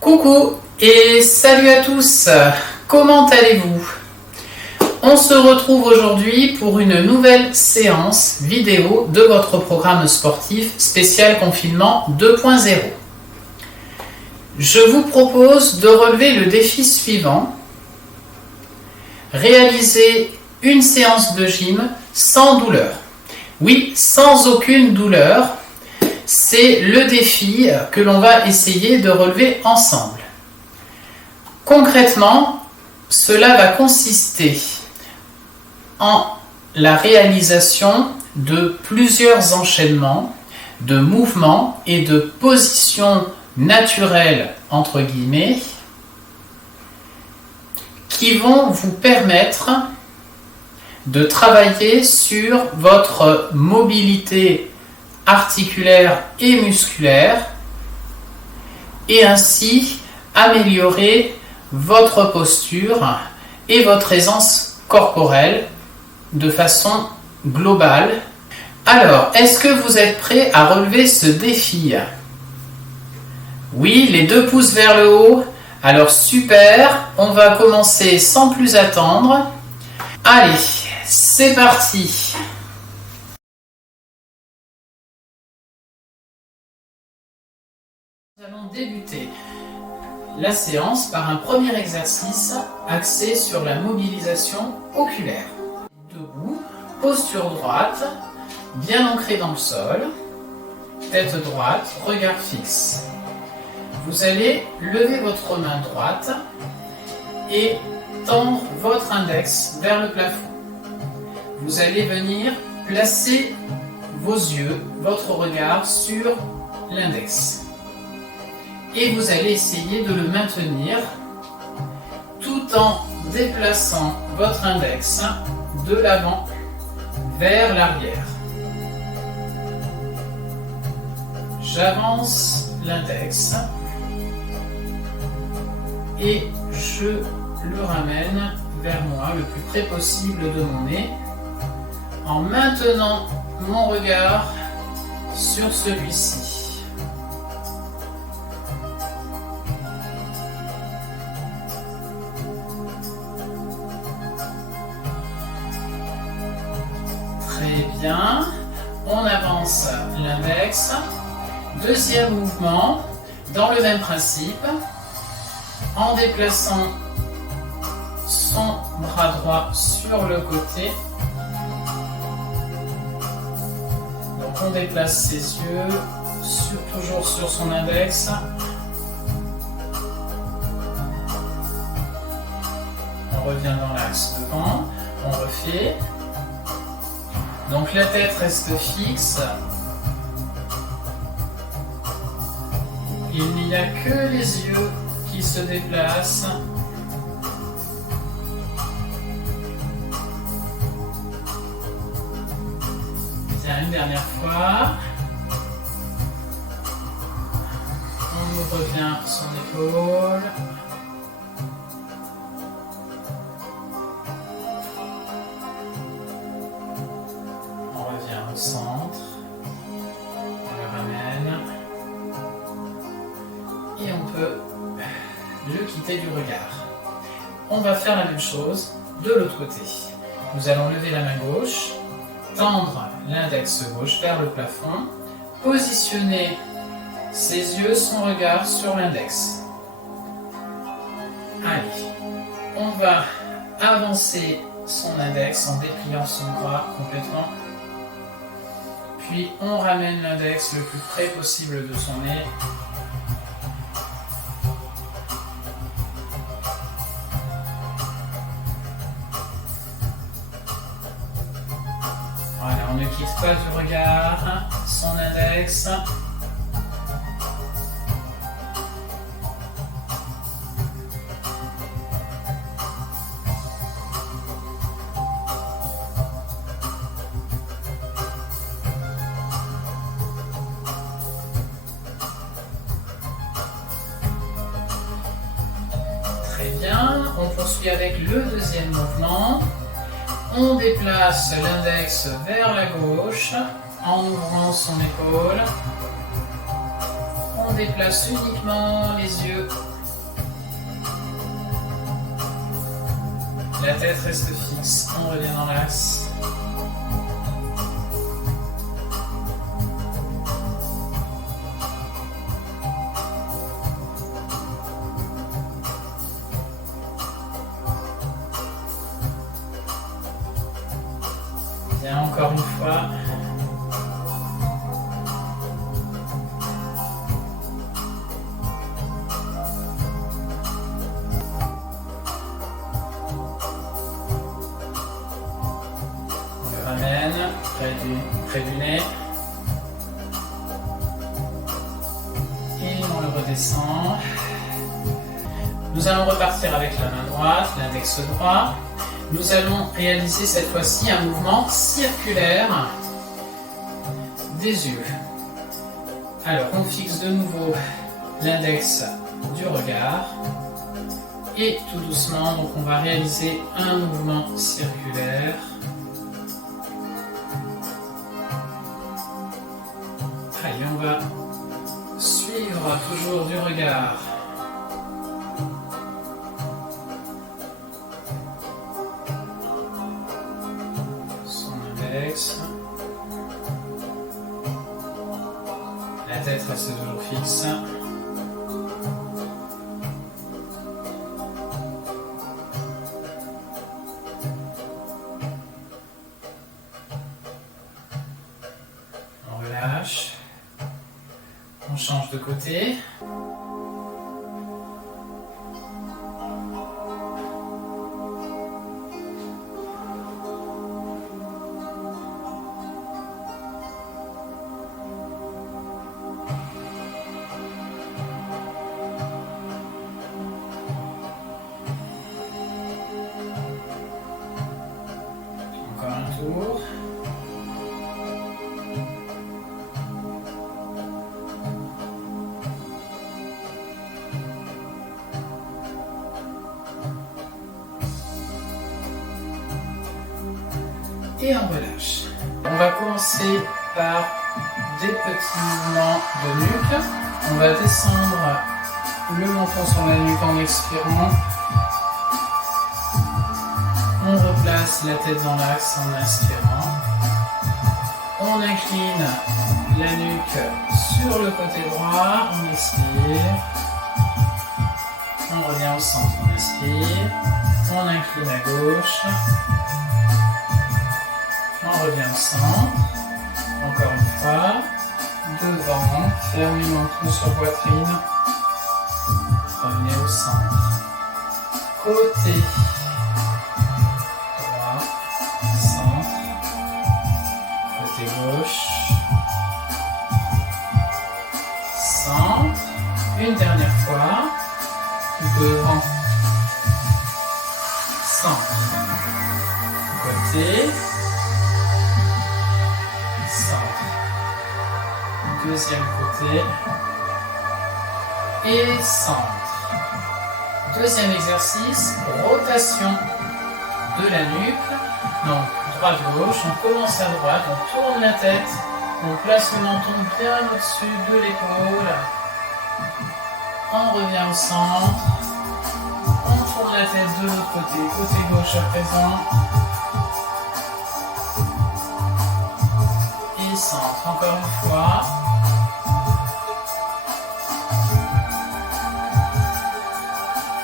Coucou et salut à tous, comment allez-vous? On se retrouve aujourd'hui pour une nouvelle séance vidéo de votre programme sportif spécial confinement 2.0. Je vous propose de relever le défi suivant: réaliser une séance de gym sans douleur. Oui, sans aucune douleur. C'est le défi que l'on va essayer de relever ensemble. Concrètement, cela va consister en la réalisation de plusieurs enchaînements de mouvements et de positions naturelles, entre guillemets, qui vont vous permettre de travailler sur votre mobilité articulaire et musculaire et ainsi améliorer votre posture et votre aisance corporelle de façon globale. Alors, est-ce que vous êtes prêts à relever ce défi? Oui, les 2 pouces vers le haut. Alors super, on va commencer sans plus attendre. Allez, c'est parti. Nous allons débuter la séance par un premier exercice axé sur la mobilisation oculaire. Debout, posture droite, bien ancrée dans le sol, tête droite, regard fixe. Vous allez lever votre main droite et tendre votre index vers le plafond. Vous allez venir placer vos yeux, votre regard sur l'index. Et vous allez essayer de le maintenir tout en déplaçant votre index de l'avant vers l'arrière. J'avance l'index et je le ramène vers moi le plus près possible de mon nez en maintenant mon regard sur celui-ci. Très bien, on avance l'index. Deuxième mouvement, dans le même principe, en déplaçant son bras droit sur le côté. Donc on déplace ses yeux, toujours sur son index. On revient dans l'axe devant, on refait. Donc la tête reste fixe. Il n'y a que les yeux qui se déplacent. Bien, une dernière fois. On revient son épaule. Au centre, on le ramène et on peut le quitter du regard. On va faire la même chose de l'autre côté. Nous allons lever la main gauche, tendre l'index gauche vers le plafond, positionner ses yeux, son regard sur l'index. Allez, on va avancer son index en dépliant son bras complètement. Puis on ramène l'index le plus près possible de son nez. Voilà, on ne quitte pas du regard son index. Très bien, on poursuit avec le deuxième mouvement. On déplace l'index vers la gauche en ouvrant son épaule. On déplace uniquement les yeux. La tête reste fixe, on revient dans l'axe. Bien, encore une fois. On le ramène près du nez. Et on le redescend. Nous allons repartir avec la main droite, l'index droit. Nous allons réaliser cette fois-ci un mouvement circulaire des yeux. Alors, on fixe de nouveau l'index du regard et tout doucement, donc on va réaliser un mouvement circulaire. Allez, on va suivre toujours du regard. La tête reste toujours fixe. On relâche. On change de côté. Tour. Et on relâche. On va commencer par des petits mouvements de nuque. On va descendre le menton sur la nuque en expirant. On replace la tête dans l'axe en inspirant. On incline la nuque sur le côté droit. On expire. On revient au centre. On inspire. On incline à gauche. On revient au centre. Encore une fois. Devant. Fermez le menton sur poitrine. Revenez au centre. Côté. Gauche, centre, une dernière fois, devant, centre, côté, centre, deuxième côté, et centre. Deuxième exercice, rotation de la nuque, donc droite-gauche, on commence à droite, on tourne la tête, on place le menton bien au-dessus de l'épaule, on revient au centre, on tourne la tête de l'autre côté, côté gauche à présent, et centre, encore une fois.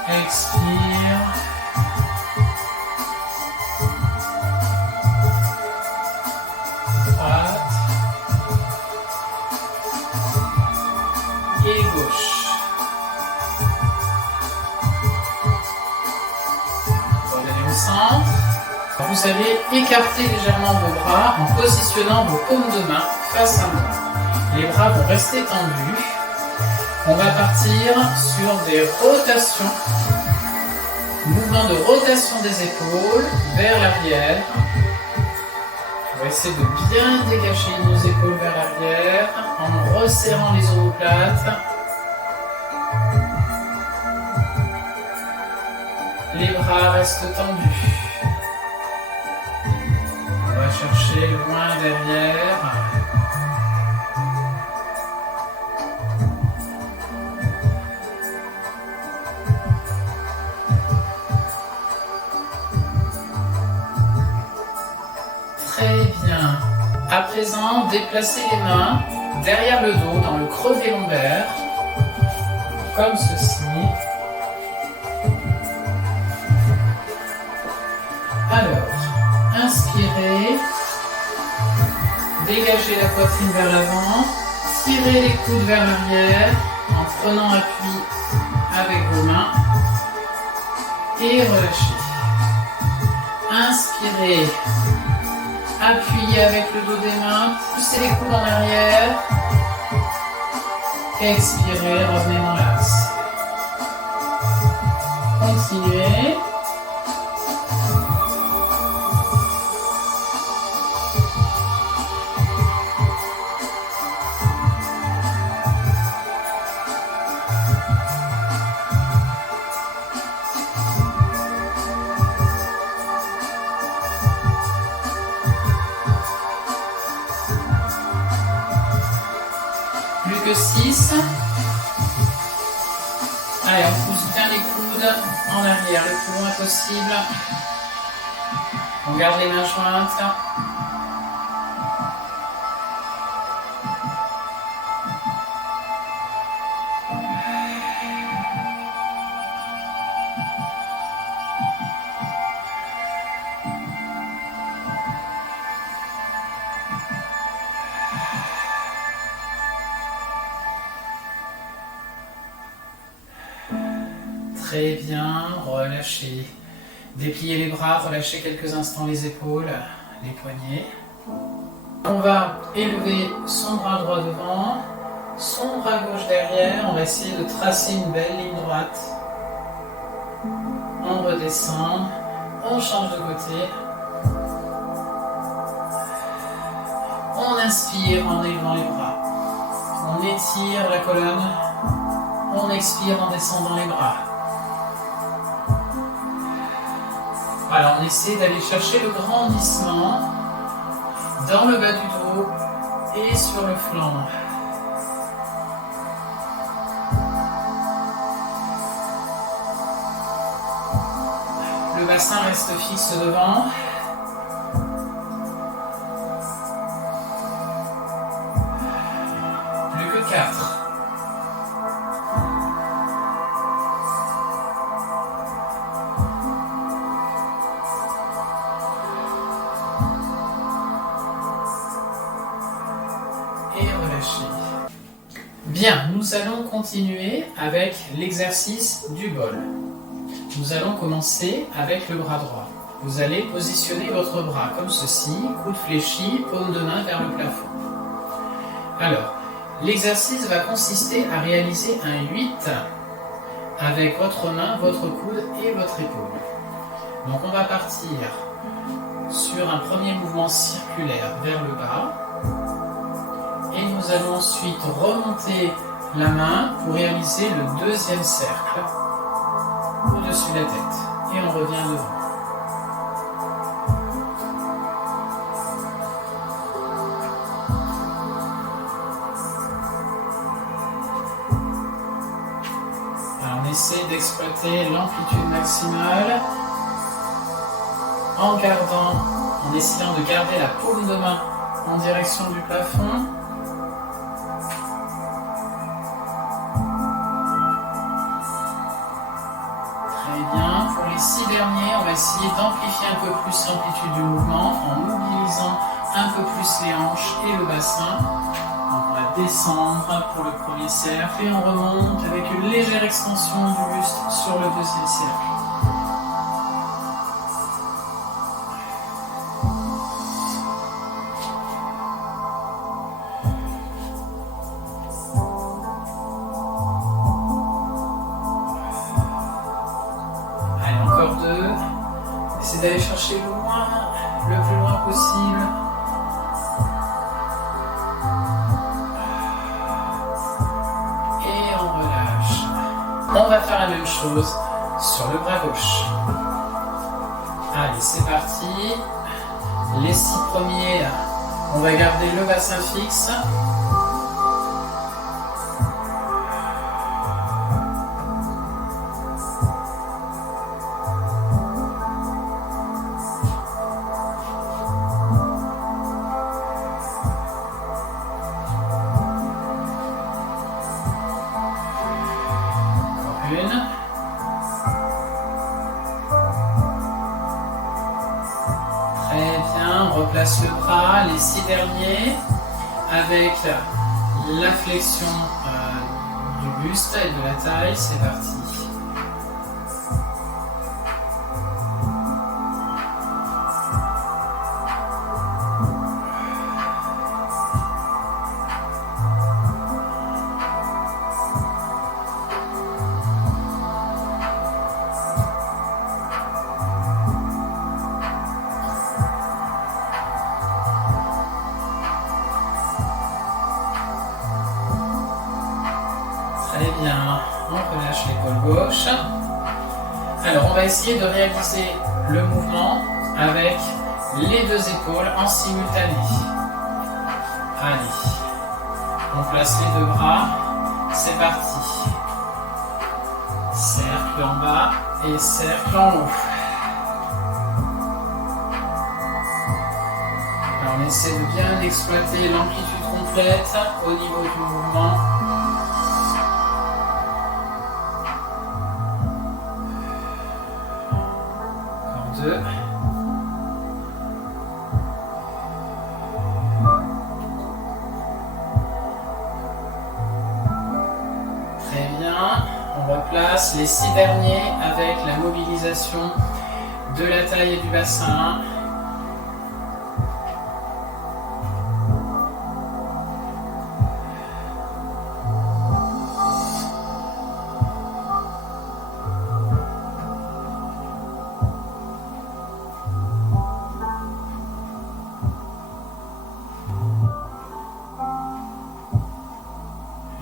Expire. Et gauche. Revenez au centre. Vous allez écarter légèrement vos bras en positionnant vos paumes de main face à moi. Les bras vont rester tendus. On va partir sur des rotations. Mouvement de rotation des épaules vers l'arrière. On va essayer de bien dégager nos épaules vers l'arrière en resserrant les omoplates. Les bras restent tendus. On va chercher loin derrière. présent, déplacez les mains derrière le dos, dans le creux des lombaires, comme ceci. Alors, inspirez, dégagez la poitrine vers l'avant, tirez les coudes vers l'arrière en prenant appui avec vos mains et relâchez. Inspirez, appuyez avec le dos des mains, poussez les coudes en arrière. Expirez, revenez dans l'axe. Continuez. Plus que 6. Allez, on pousse bien les coudes en arrière le plus loin possible. On garde les mains jointes. Très bien, relâchez. Dépliez les bras, relâchez quelques instants les épaules, les poignets. On va élever son bras droit devant, son bras gauche derrière. On va essayer de tracer une belle ligne droite. On redescend, on change de côté. On inspire en élevant les bras. On étire la colonne. On expire en descendant les bras. Alors on essaie d'aller chercher le grandissement dans le bas du dos et sur le flanc. Le bassin reste fixe devant. Plus que 4. Bien, nous allons continuer avec l'exercice du bol. Nous allons commencer avec le bras droit. Vous allez positionner votre bras comme ceci, coude fléchi, paume de main vers le plafond. Alors, l'exercice va consister à réaliser un 8 avec votre main, votre coude et votre épaule. Donc on va partir sur un premier mouvement circulaire vers le bas. Et nous allons ensuite remonter la main pour réaliser le deuxième cercle au-dessus de la tête. Et on revient devant. Alors on essaie d'exploiter l'amplitude maximale en essayant de garder la paume de main en direction du plafond. Pour les 6 derniers, on va essayer d'amplifier un peu plus l'amplitude du mouvement en mobilisant un peu plus les hanches et le bassin. Donc on va descendre pour le premier cercle et on remonte avec une légère extension du buste sur le deuxième cercle. Essayez d'aller chercher le plus loin possible. Et on relâche. On va faire la même chose sur le bras gauche. Allez, c'est parti. Les 6 premiers, on va garder le bassin fixe. derniers avec la flexion du buste et de la taille. C'est parti. Très bien, on relâche l'épaule gauche. Alors on va essayer de réaliser le mouvement avec les deux épaules en simultané. Allez, on place les deux bras, c'est parti. Cercle en bas et cercle en haut. Alors on essaie de bien exploiter l'amplitude complète au niveau du mouvement. Deux. Très bien, on replace les 6 derniers avec la mobilisation de la taille et du bassin.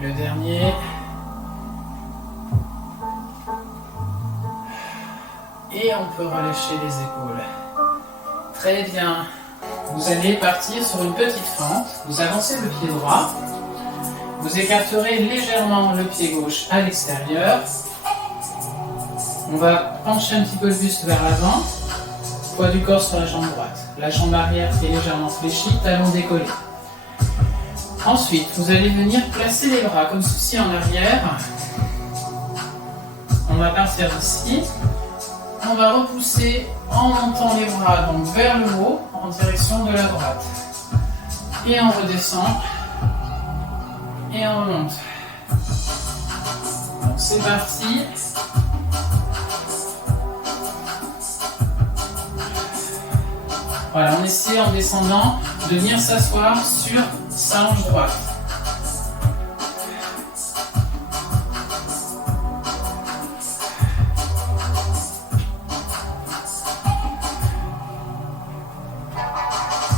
Le dernier. Et on peut relâcher les épaules. Très bien. Vous allez partir sur une petite fente. Vous avancez le pied droit. Vous écarterez légèrement le pied gauche à l'extérieur. On va pencher un petit peu le buste vers l'avant. Poids du corps sur la jambe droite. La jambe arrière qui est légèrement fléchie, talon décollé. Ensuite, vous allez venir placer les bras comme ceci en arrière. On va partir d'ici. On va repousser en montant les bras donc vers le haut en direction de la droite. Et on redescend. Et on remonte. Donc c'est parti. Voilà, on essaie en descendant de venir s'asseoir sur sa hanche droite.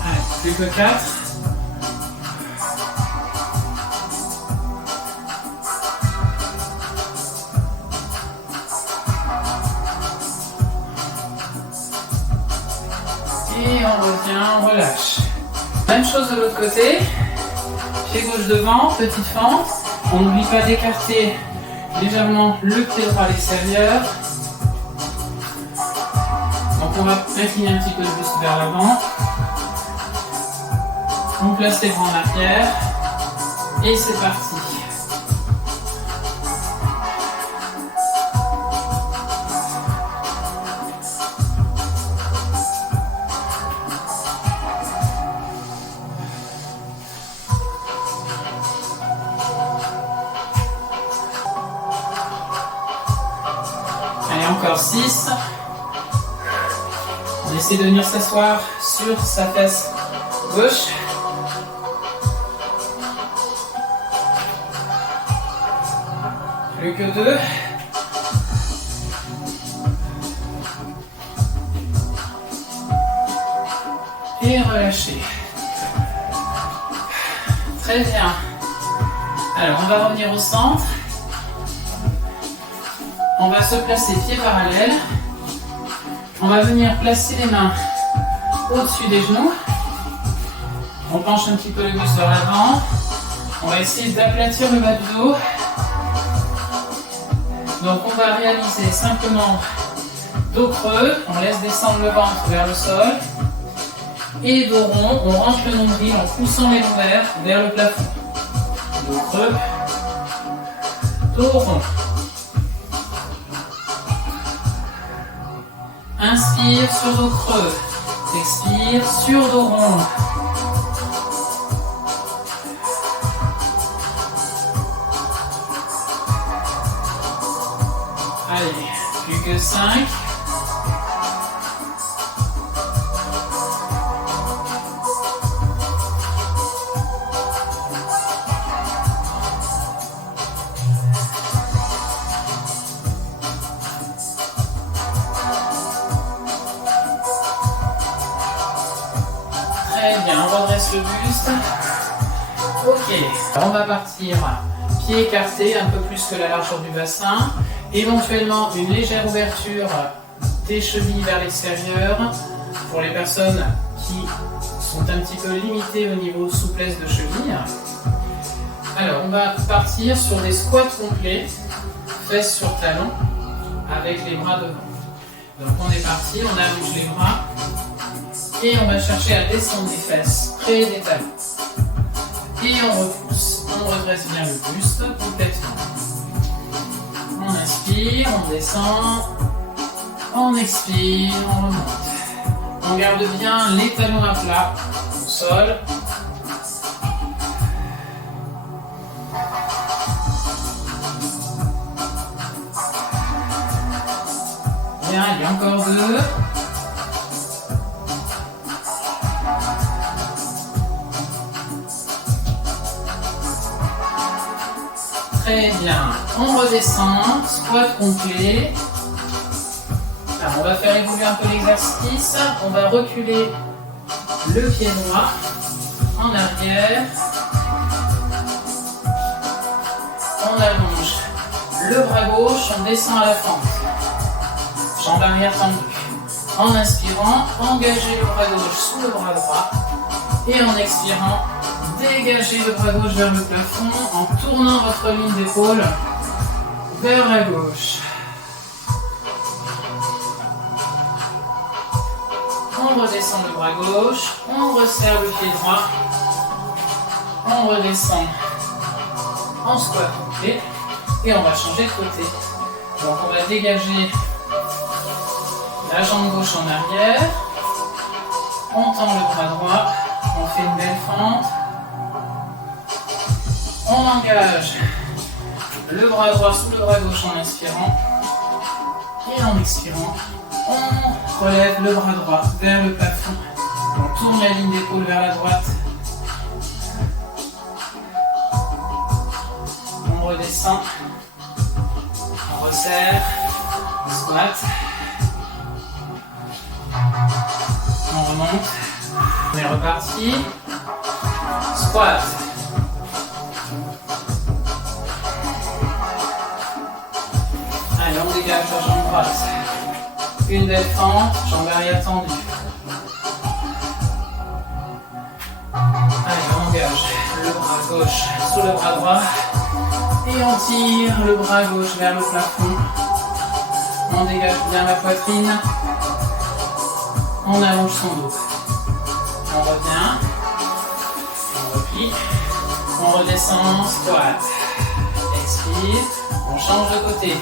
Allez, plus que 4. Et on revient, on relâche. Même chose de l'autre côté. Pied gauche devant, petite fente. On n'oublie pas d'écarter légèrement le pied droit à l'extérieur. Donc on va incliner un petit peu le buste vers l'avant. On place les bras en arrière. Et c'est parti. Allez, encore 6. On essaie de venir s'asseoir sur sa fesse gauche. Plus que 2. Et relâcher. Très bien. Alors, on va revenir au centre. On va se placer pieds parallèles. On va venir placer les mains au-dessus des genoux. On penche un petit peu le buste vers l'avant. On va essayer d'aplatir le bas du dos. Donc on va réaliser simplement dos creux. On laisse descendre le ventre vers le sol. Et dos rond, on rentre le nombril en poussant les lombaires vers le plafond. Dos creux. Dos rond. Inspire sur dos creux, expire sur dos rond. jusque 5. Très bien, on redresse le buste. Ok, alors on va partir pied écarté, un peu plus que la largeur du bassin. Éventuellement une légère ouverture des chevilles vers l'extérieur pour les personnes qui sont un petit peu limitées au niveau souplesse de cheville. Alors on va partir sur des squats complets, fesses sur talons, avec les bras devant. Donc on est parti, on allonge les bras et on va chercher à descendre des fesses près des talons. Et on repousse, on redresse bien le buste complètement. On inspire, on descend, on expire, on remonte. On garde bien les talons à plat au sol. Bien, il y a encore 2. Très bien, on redescend, squat complet. Alors, on va faire évoluer un peu l'exercice. On va reculer le pied droit en arrière. On allonge le bras gauche, on descend à la fente. Jambe arrière tendue. En inspirant, engagez le bras gauche sous le bras droit. Et en expirant, dégagez le bras gauche vers le plafond en tournant votre ligne d'épaule vers la gauche. On redescend le bras gauche, on resserre le pied droit, on redescend en squat complet et on va changer de côté. Donc on va dégager la jambe gauche en arrière, on tend le bras droit, on fait une belle fente. On engage le bras droit sous le bras gauche en inspirant et en expirant, on relève le bras droit vers le plafond. On tourne la ligne d'épaule vers la droite. On redescend, on resserre, on squat, on remonte, on est reparti, squat. Allez, on dégage la jambe droite. Une belle fente, jambe arrière tendue. Allez, on engage le bras gauche sous le bras droit. Et on tire le bras gauche vers le plafond. On dégage bien la poitrine. On allonge son dos. On revient. On replie. On redescend, squat. Expire. On change de côté.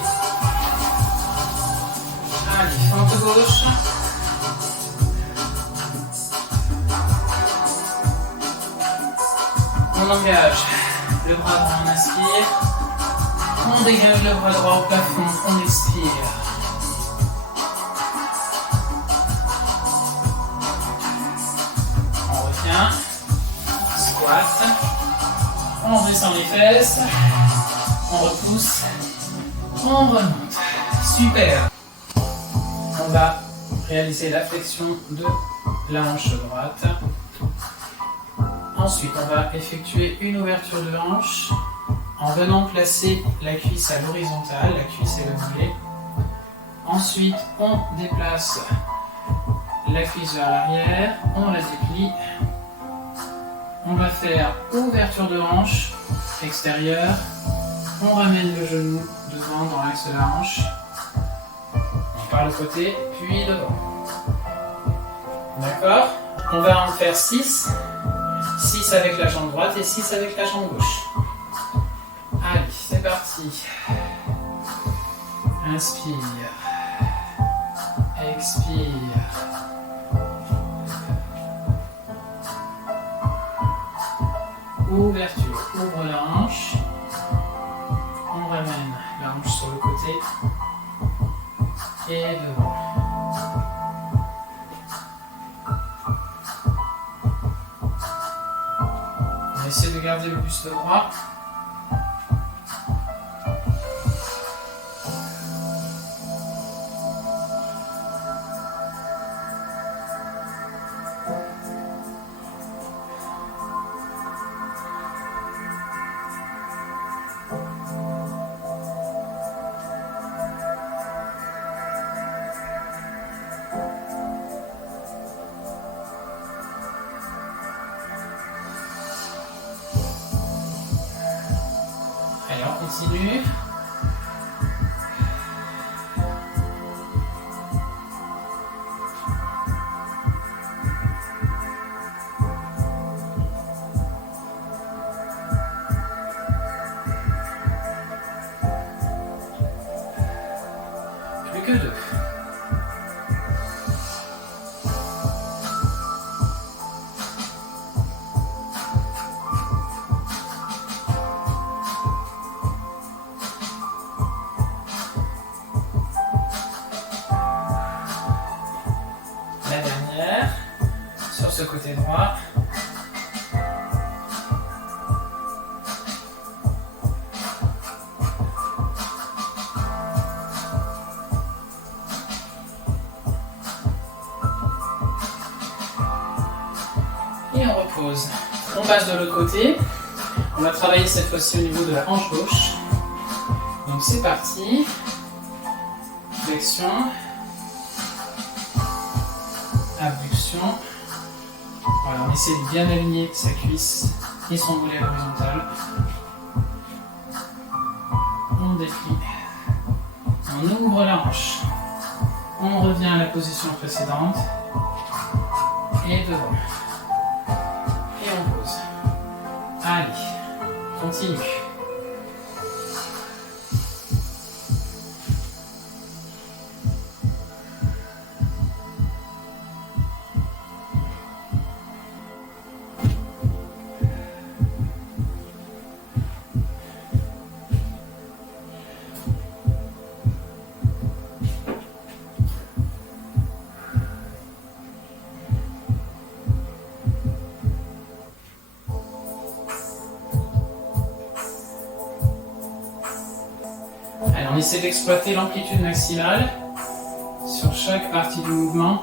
Allez, fente gauche. On engage le bras droit, on inspire. On dégage le bras droit au plafond, on expire. On revient. Squat. On redescend les fesses. On repousse. On remonte. Super. On va réaliser la flexion de la hanche droite. Ensuite, on va effectuer une ouverture de hanche en venant placer la cuisse à l'horizontale, la cuisse et le mollet. Ensuite, on déplace la cuisse vers l'arrière, on la déplie. On va faire ouverture de hanche extérieure. On ramène le genou devant dans l'axe de la hanche. Par le côté, puis devant. D'accord? On va en faire 6. 6 avec la jambe droite et 6 avec la jambe gauche. Allez, c'est parti. Inspire. Expire. Ouverture. Ouvre la hanche. On ramène la hanche sur le côté. et devant. On essaie de garder le buste droit. Allez, on continue. Plus que 2. La dernière, sur ce côté droit. Et on repose. On passe de l'autre côté. On va travailler cette fois-ci au niveau de la hanche gauche. Donc c'est parti. Flexion. Abduction. Voilà, on essaie de bien aligner sa cuisse et son mollet horizontal. On déplie. On ouvre la hanche. On revient à la position précédente. Et devant. Et on pose. Allez, continue. Allez, on essaie d'exploiter l'amplitude maximale sur chaque partie du mouvement.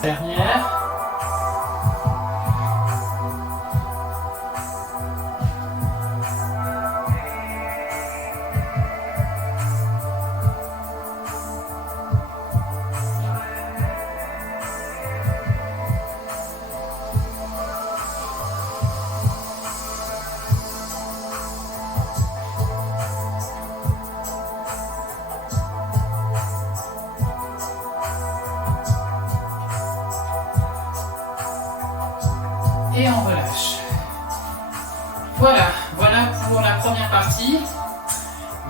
Dernière. Et on relâche. Voilà pour la première partie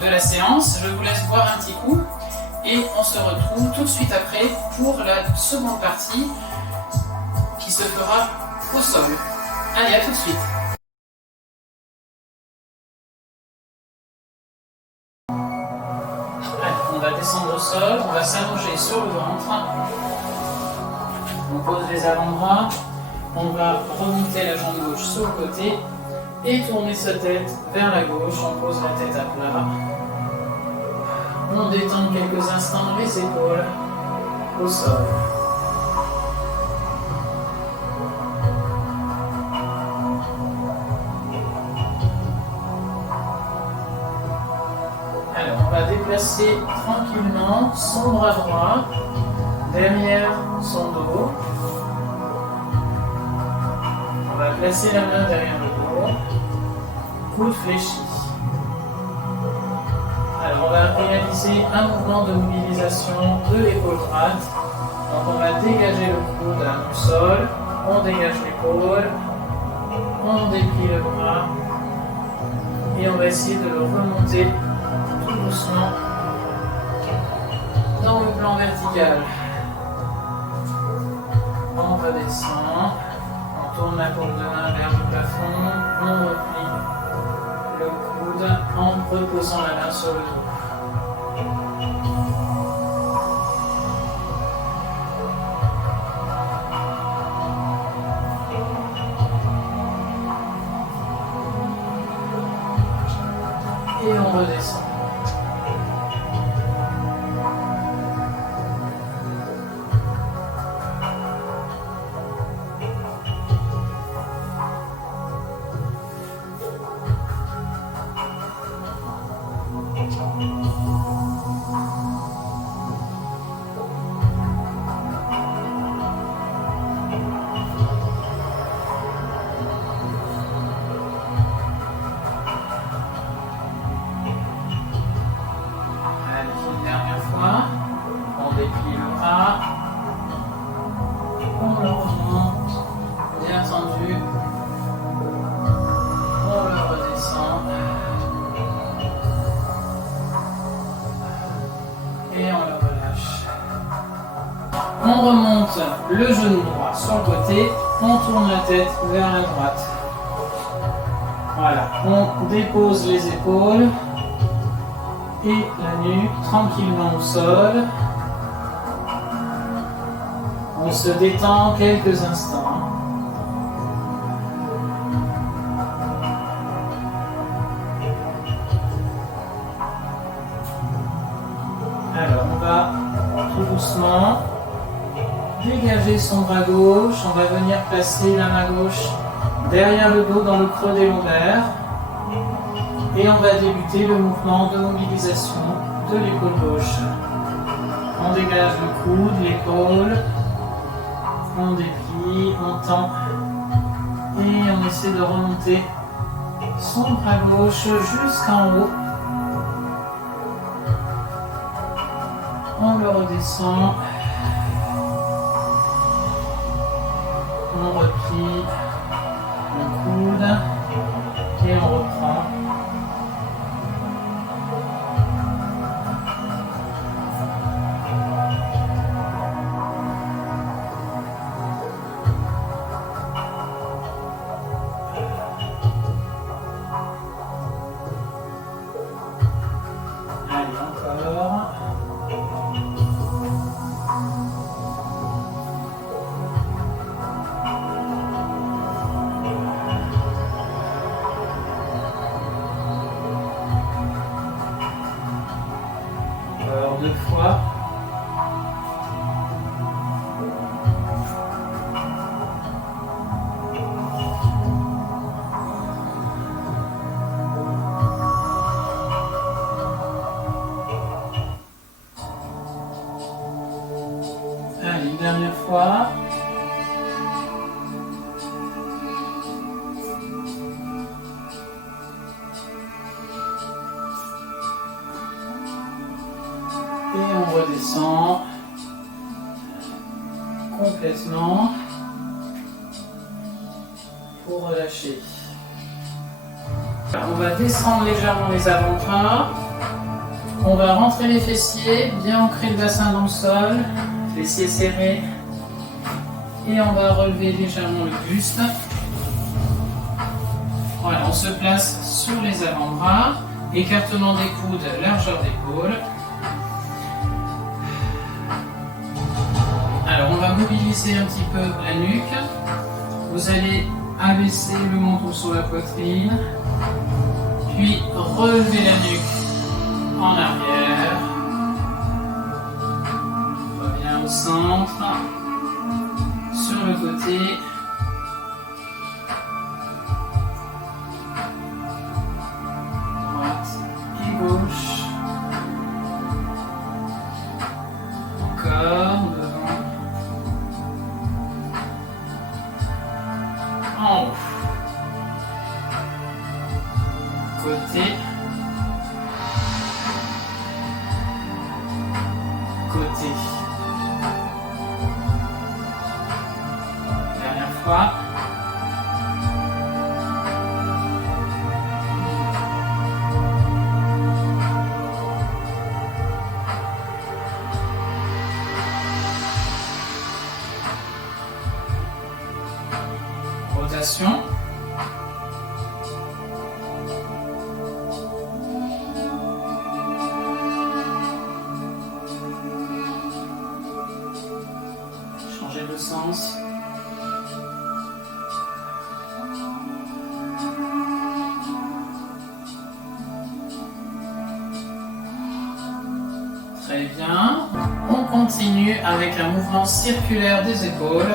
de la séance. Je vous laisse boire un petit coup et on se retrouve tout de suite après pour la seconde partie qui se fera au sol. Allez, à tout de suite. Allez, on va descendre au sol, on va s'allonger sur le ventre. On pose les avant-bras. On va remonter la jambe gauche sur le côté et tourner sa tête vers la gauche. On pose la tête à plat. On détend quelques instants les épaules au sol. Alors, on va déplacer tranquillement son bras droit derrière son dos. On va placer la main derrière le dos, coude fléchi. Alors on va remettre réaliser un mouvement de mobilisation de l'épaule droite. Donc on va dégager le coude du sol, on dégage l'épaule, on déplie le bras et on va essayer de le remonter tout doucement dans le plan vertical. On redescend, on tourne la paume de main vers le plafond, on replie le coude en reposant la main sur le dos. Et on redescend. On déplie le bras, on le remonte, bien tendu, on le redescend et on le relâche. On remonte le genou droit sur le côté, on tourne la tête vers la droite. Voilà, on dépose les épaules et la nuque tranquillement au sol. On se détend quelques instants. Alors on va tout doucement dégager son bras gauche. On va venir placer la main gauche derrière le dos dans le creux des lombaires. Et on va débuter le mouvement de mobilisation de l'épaule gauche. On dégage le coude, l'épaule, on déplie, on tend et on essaie de remonter son bras gauche jusqu'en haut. On le redescend, on replie le coude et on reprend. Deux fois. Allez, une dernière fois. Et on redescend complètement pour relâcher. On va descendre légèrement les avant-bras. On va rentrer les fessiers, bien ancrer le bassin dans le sol, fessiers serrés. Et on va relever légèrement le buste. Voilà, on se place sur les avant-bras, écartement des coudes, largeur d'épaule. Alors, on va mobiliser un petit peu la nuque. Vous allez abaisser le menton sur la poitrine, puis relever la nuque en arrière. On revient au centre, sur le côté. Droite et gauche. Encore. En haut. Côté. mobilité. Dernière fois. Rotation. Changer de sens. Très bien. On continue avec un mouvement circulaire des épaules.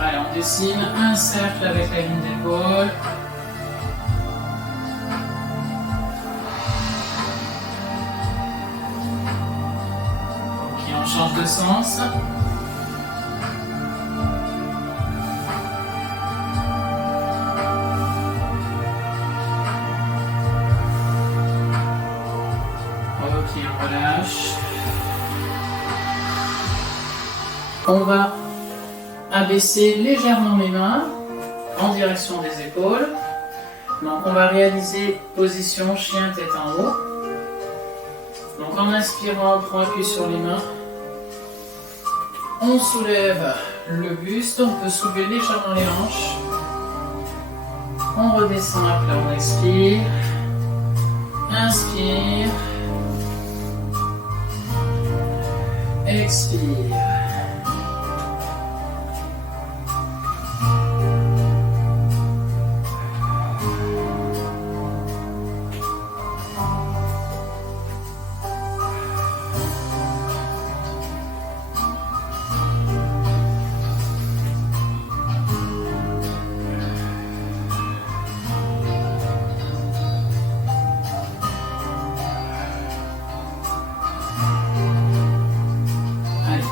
Allez, on dessine un cercle avec la ligne d'épaule. Ok, on change de sens. Ok, on relâche. On va abaisser légèrement les mains en direction des épaules. Donc on va réaliser position chien tête en haut. Donc en inspirant, on prend appui sur les mains. On soulève le buste, on peut soulever légèrement les hanches. On redescend à plat, on expire. Inspire. Expire.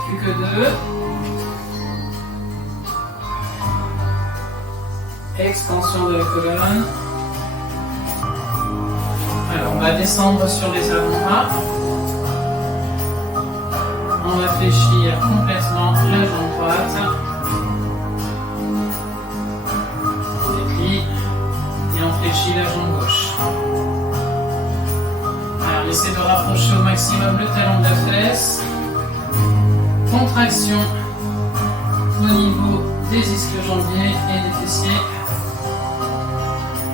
Plus que deux. Extension de la colonne. Alors, on va descendre sur les avant-bras. On va fléchir complètement la jambe droite. On déplie et on fléchit la jambe gauche. Alors, on essaie de rapprocher au maximum le talon de la fesse. Contraction au niveau des ischio-jambiers et des fessiers.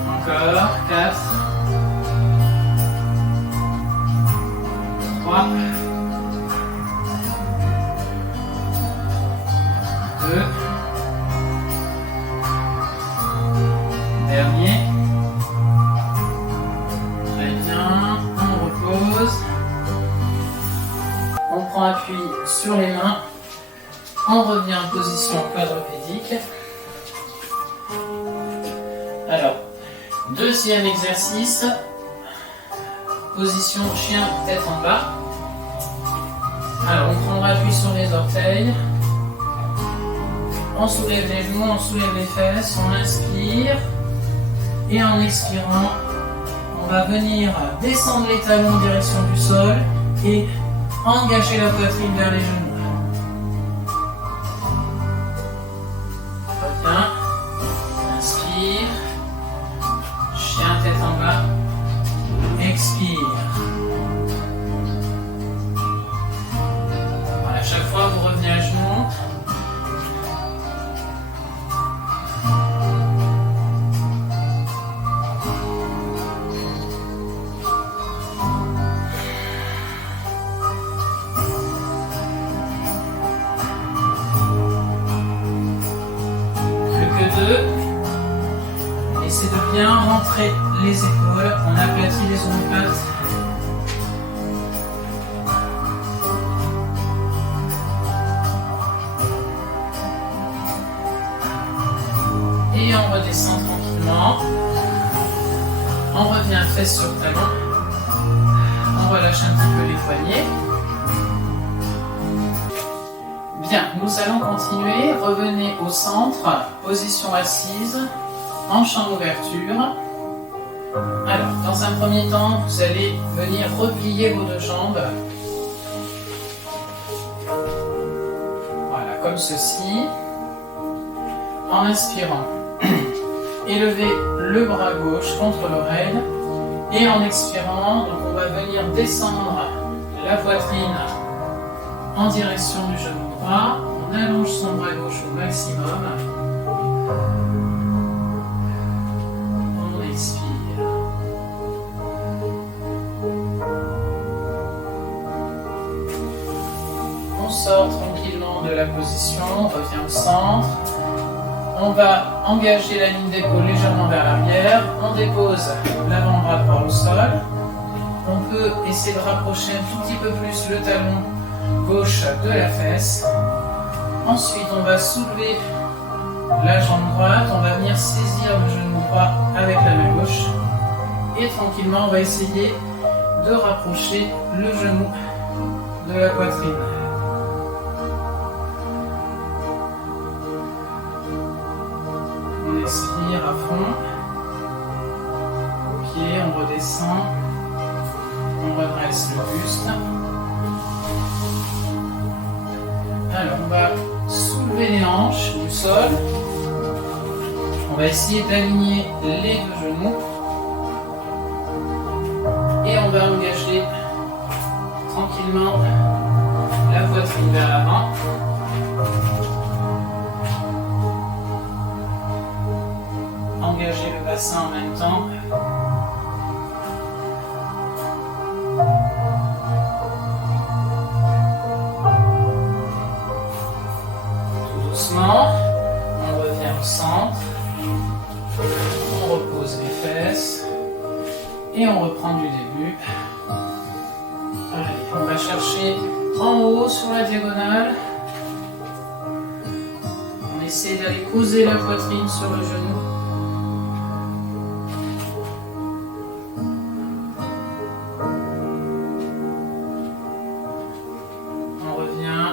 Encore 4, 3, 2, dernier. Très bien, on repose. On prend appui sur les mains. On revient en position quadrupédique. Alors, deuxième exercice. Position chien tête en bas. Alors, on prendra appui sur les orteils. On soulève les genoux, on soulève les fesses, on inspire. Et en expirant, on va venir descendre les talons en direction du sol et engager la poitrine vers les genoux. Reviens. Inspire. Chien tête en bas. Expire. Voilà, à chaque fois vous revenez à genoux. Essayez de bien rentrer les épaules, on aplatit les omoplates. Et on redescend tranquillement. On revient fesse sur talon. On relâche un petit peu les poignets. Bien, nous allons continuer. Revenez au centre, position assise, hanche en ouverture. Alors, dans un premier temps, vous allez venir replier vos deux jambes. Voilà, comme ceci. En inspirant, élevez le bras gauche contre l'oreille. Et en expirant, donc on va venir descendre la poitrine en direction du genou droit. On allonge son bras gauche au maximum. On expire. On sort tranquillement de la position, on revient au centre. On va engager la ligne d'épaule légèrement vers l'arrière. On dépose l'avant-bras droit au sol. On peut essayer de rapprocher un tout petit peu plus le talon gauche de la fesse. Ensuite, on va soulever la jambe droite. On va venir saisir le genou droit avec la main gauche. Et tranquillement, on va essayer de rapprocher le genou de la poitrine. On expire à fond. Ok, on redescend. On redresse le buste. Alors, on va soulever les hanches du sol. On va essayer d'aligner les deux genoux. Et on va engager tranquillement la poitrine vers l'avant. Engager le bassin en même temps. Tout doucement, on revient au centre. On repose les fesses. Et on reprend du début. Allez, on va chercher en haut sur la diagonale. On essaie d'aller poser la poitrine sur le genou. On revient.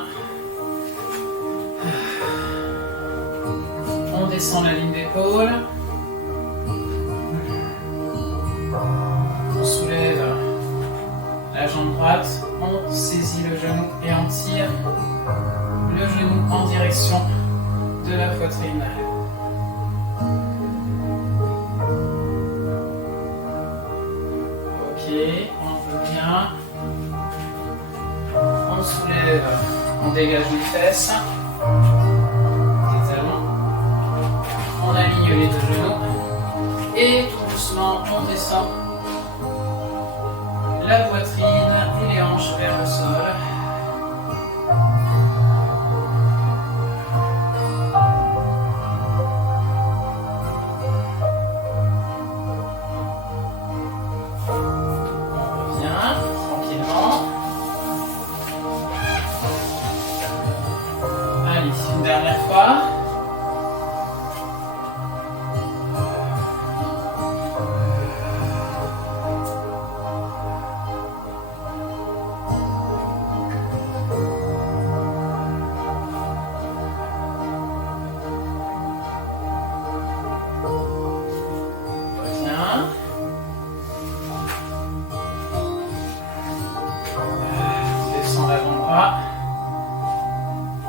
On descend la ligne d'épaule. On soulève la jambe droite, on saisit le genou et on tire le genou en direction de la poitrine. Ok, on revient. On soulève, on dégage les fesses, les talons. On aligne les deux genoux et tout doucement on descend la poitrine et les hanches vers le sol. On revient tranquillement. Allez, une dernière fois.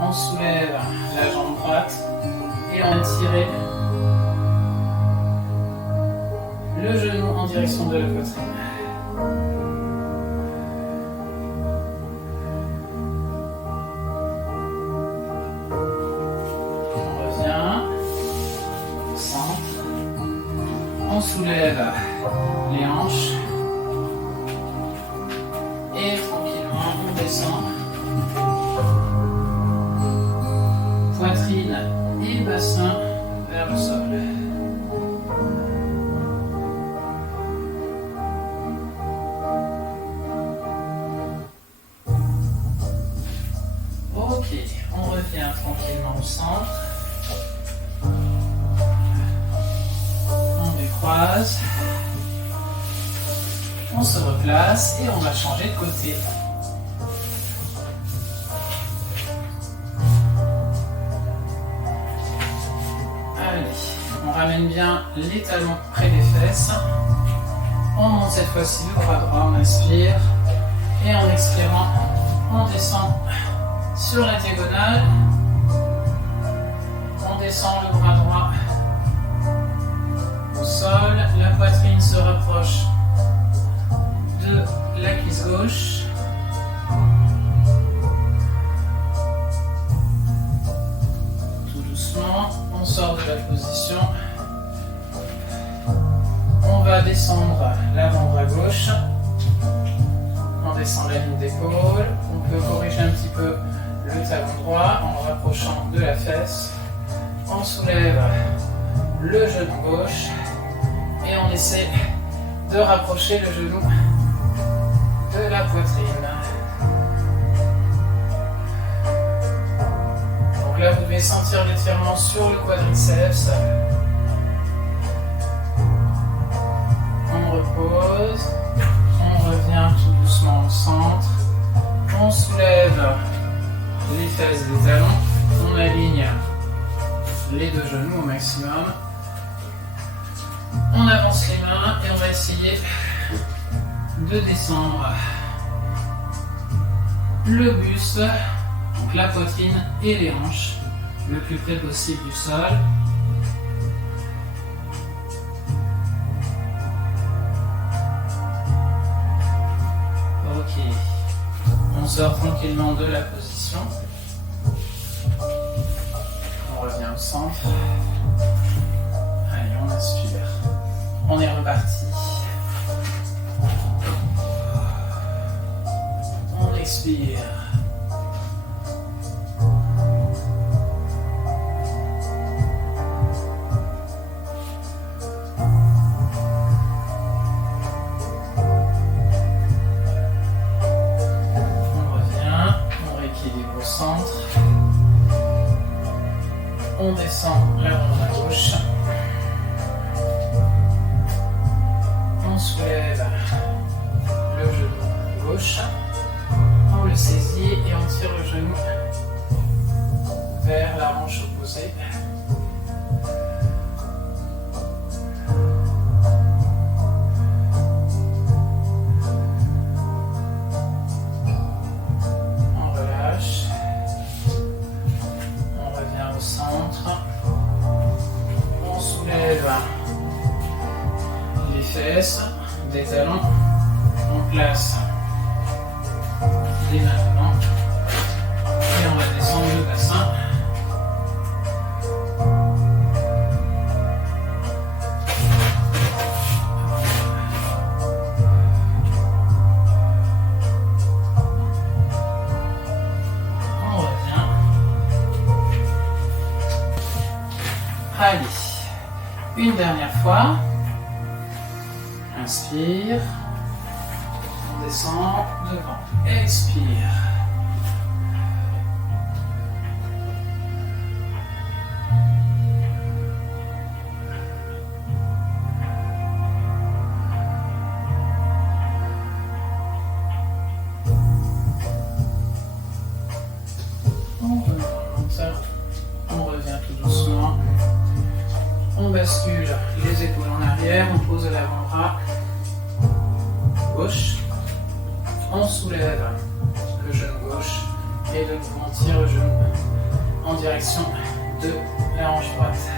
On soulève la jambe droite et on va tirer le genou en direction de la poitrine. On revient au centre. On soulève les hanches et tranquillement on descend. Poitrine et bassin vers le sol. Ok, on revient tranquillement au centre. On décroise. On se replace et on va changer de côté. On ramène bien les talons près des fesses. On monte cette fois-ci le bras droit, on inspire. Et en expirant, on descend sur la diagonale. On descend le bras droit au sol. La poitrine se rapproche de la cuisse gauche. Tout doucement, on sort de la position. On va descendre l'avant-bras gauche. On descend la ligne d'épaule. On peut corriger un petit peu le talon droit en rapprochant de la fesse. On soulève le genou gauche et on essaie de rapprocher le genou de la poitrine. Donc là, vous devez sentir l'étirement sur le quadriceps. On repose, on revient tout doucement au centre, on soulève les fesses des talons, on aligne les deux genoux au maximum, on avance les mains et on va essayer de descendre le buste, donc la poitrine et les hanches, le plus près possible du sol. Ok, on sort tranquillement de la position. On revient au centre. Allez, on inspire. On est reparti. On expire. On descend l'avant-bras gauche. On soulève le genou gauche. On le saisit et on tire le genou vers la hanche opposée. Les fesses, des talons, on place les mains devant et on va descendre le bassin. On revient. Allez. Une dernière fois. Inspire. On descend devant. Expire. On revient tout doucement. On bascule les épaules en arrière, on pose l'avant-bras gauche, on soulève le genou gauche et de nouveau on tire le genou en direction de la hanche droite.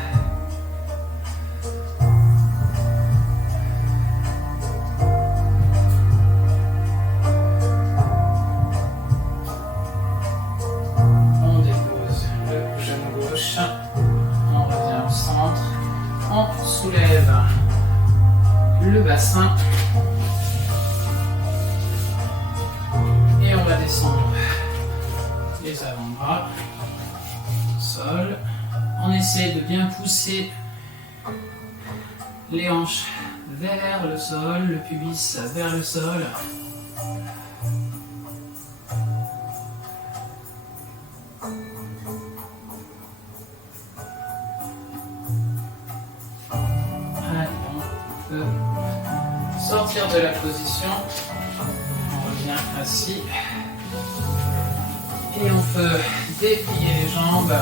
On dépose le genou gauche, on revient au centre. On soulève le bassin et on va descendre les avant-bras au sol. On essaie de bien pousser les hanches vers le sol, le pubis vers le sol. Sortir de la position, on revient assis et on peut déplier les jambes.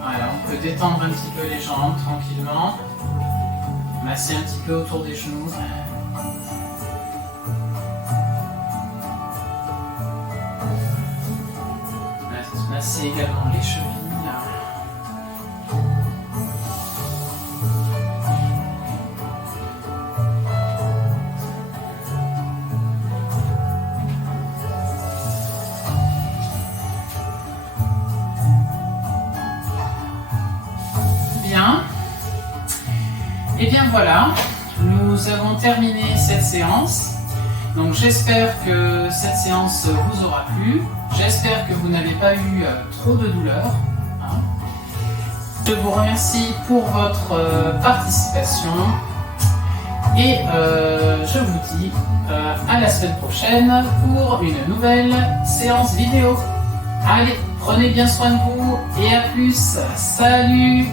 Voilà, on peut détendre un petit peu les jambes tranquillement. Massez un petit peu autour des genoux. Massez également les chevilles. Bien. Et bien voilà, nous avons terminé cette séance. Donc j'espère que cette séance vous aura plu. J'espère que vous n'avez pas eu trop de douleur. Je vous remercie pour votre participation et je vous dis à la semaine prochaine pour une nouvelle séance vidéo. Allez, prenez bien soin de vous et à plus. Salut!